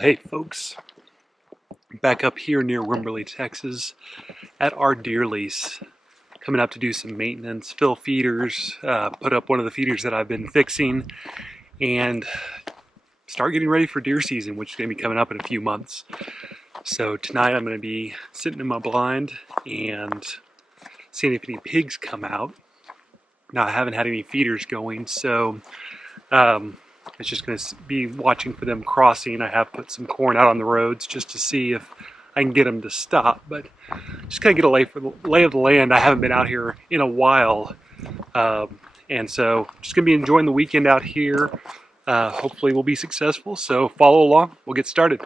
Hey folks, back up here near Wimberley, Texas at our deer lease. Coming up to do some maintenance, fill feeders, put up one of the feeders that I've been fixing, and start getting ready for deer season, which is going to be coming up in a few months. So tonight I'm going to be sitting in my blind and seeing if any pigs come out. Now I haven't had any feeders going, so it's just going to be watching for them crossing. I have put some corn out on the roads just to see if I can get them to stop, but just kind of get a lay of the land. I haven't been out here in a while, and so just going to be enjoying the weekend out here. Hopefully we'll be successful, so follow along. We'll get started.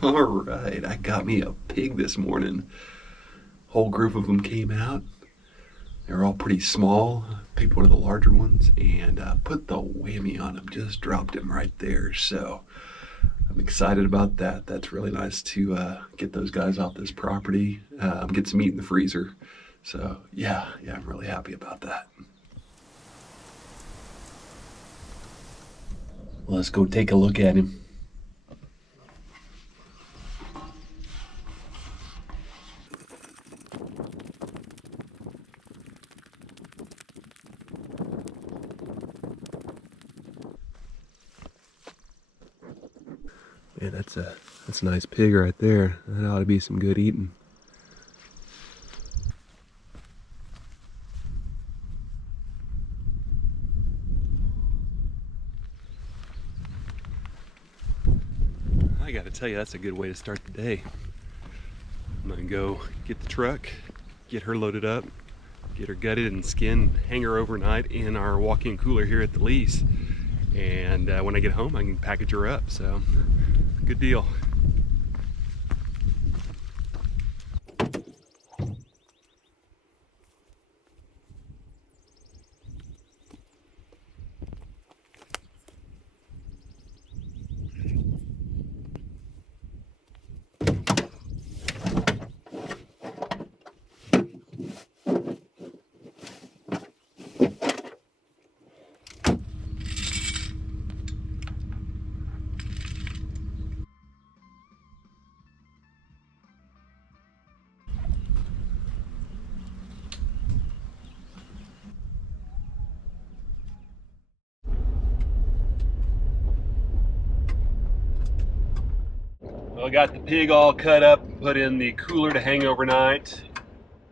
All right, I got me a pig this morning. Whole group of them came out. They were all pretty small. Picked one of the larger ones and put the whammy on him. Just dropped him right there. So I'm excited about that. That's really nice to get those guys off this property. Get some meat in the freezer. So yeah, I'm really happy about that. Let's go take a look at him. Man, that's a nice pig right there. That ought to be some good eating. I gotta tell you, that's a good way to start the day. I'm gonna go get the truck, get her loaded up, get her gutted and skinned, hang her overnight in our walk-in cooler here at the lease. And when I get home, I can package her up. So, good deal. Well, I got the pig all cut up, put in the cooler to hang overnight,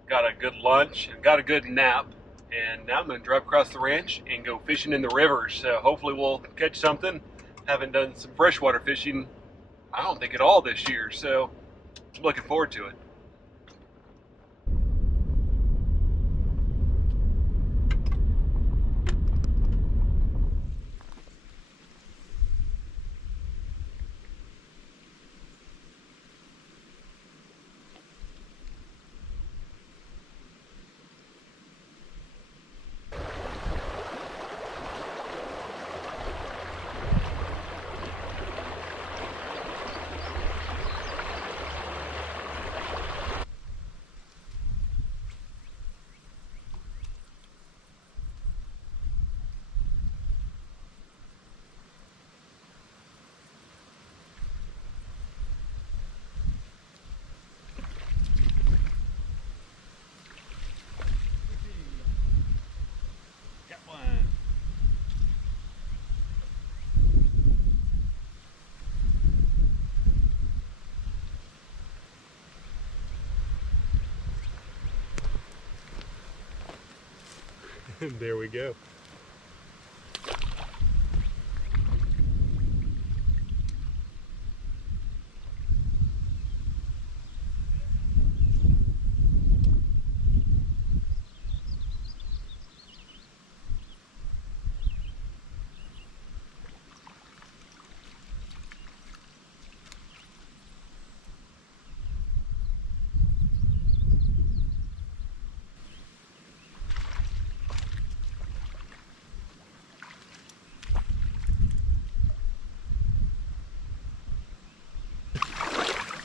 got a good lunch, and got a good nap, and now I'm going to drive across the ranch and go fishing in the rivers. So hopefully we'll catch something. Haven't done some freshwater fishing I don't think at all this year, so I'm looking forward to it. Got one. And there we go.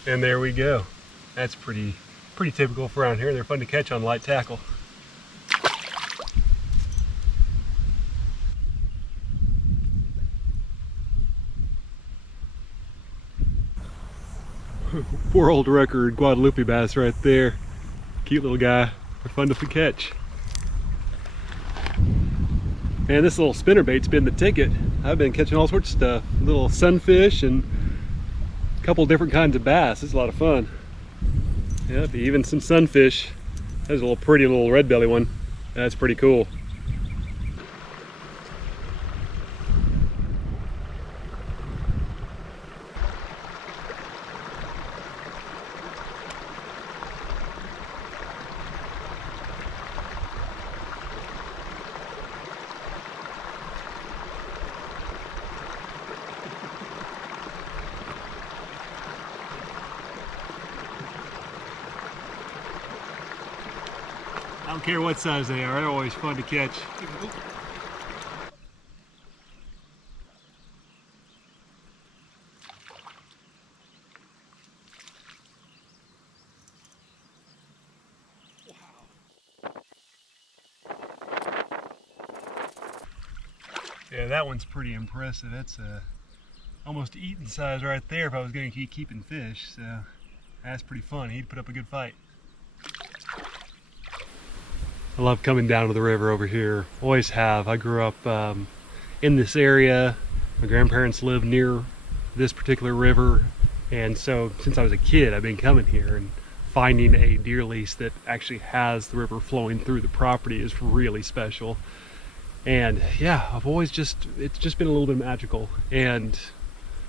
And there we go. That's pretty typical for around here. They're fun to catch on light tackle. World record Guadalupe bass right there. Cute little guy. They're fun to catch. Man, this little spinnerbait's been the ticket. I've been catching all sorts of stuff. Little sunfish and a couple different kinds of bass. It's a lot of fun. Yep, even some sunfish. There's a little pretty little red belly one. That's pretty cool. I don't care what size they are, they're always fun to catch. Yeah, that one's pretty impressive. That's almost eating size right there if I was going to keep keeping fish, so that's pretty fun. He'd put up a good fight. I love coming down to the river over here. Always have. I grew up in this area. My grandparents lived near this particular river, and so since I was a kid I've been coming here, and finding a deer lease that actually has the river flowing through the property is really special. And yeah, it's just been a little bit magical. And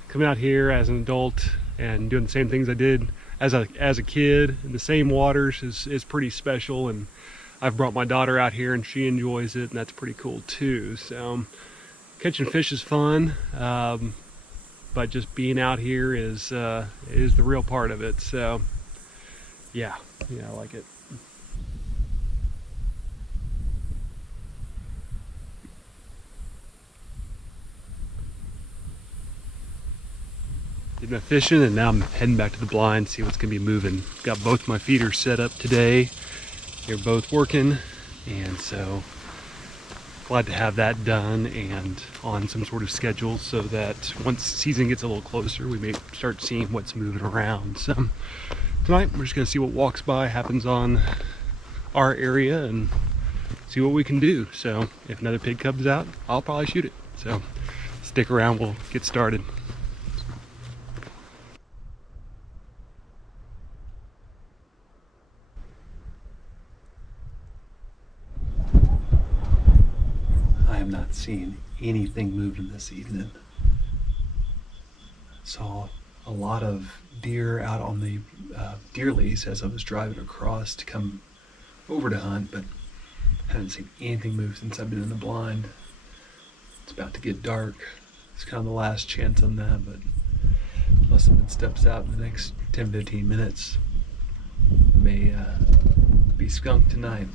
coming out here as an adult and doing the same things I did as a kid in the same waters is pretty special. And I've brought my daughter out here and she enjoys it, and that's pretty cool too. So catching fish is fun, but just being out here is the real part of it. So yeah, I like it. Did my fishing, and now I'm heading back to the blind, see what's gonna be moving. Got both my feeders set up today. They're both working, and so glad to have that done and on some sort of schedule, so that once the season gets a little closer, we may start seeing what's moving around. So tonight we're just gonna see what walks by, happens on our area, and see what we can do. So if another pig comes out, I'll probably shoot it. So stick around, we'll get started. I am not seeing anything moving this evening. Saw a lot of deer out on the deer lease as I was driving across to come over to hunt, but haven't seen anything move since I've been in the blind. It's about to get dark. It's kind of the last chance on that, but unless someone steps out in the next 10-15 minutes, may be skunked tonight.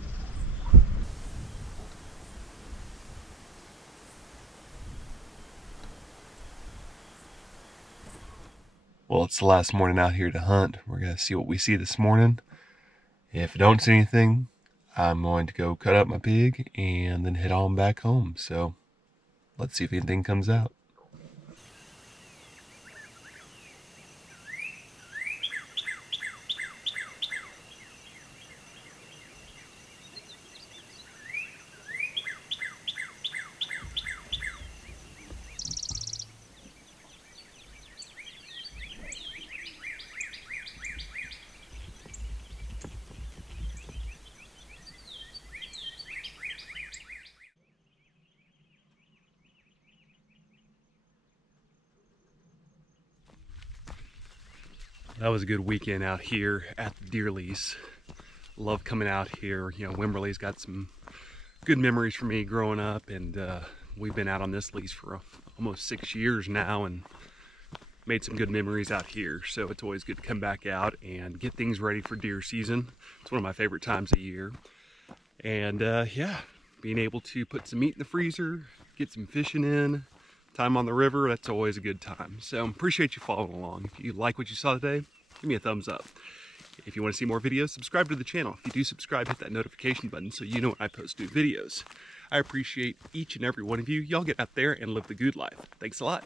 Well, it's the last morning out here to hunt. We're going to see what we see this morning. If I don't see anything, I'm going to go cut up my pig and then head on back home. So let's see if anything comes out. That was a good weekend out here at the deer lease. Love coming out here. You know, Wimberley's got some good memories for me growing up, and we've been out on this lease for almost 6 years now and made some good memories out here. So it's always good to come back out and get things ready for deer season. It's one of my favorite times of year. And yeah, being able to put some meat in the freezer, get some fishing in, time on the river, that's always a good time. So appreciate you following along. If you like what you saw today, give me a thumbs up. If you want to see more videos, subscribe to the channel. If you do subscribe, hit that notification button so you know when I post new videos. I appreciate each and every one of you. Y'all get out there and live the good life. Thanks a lot.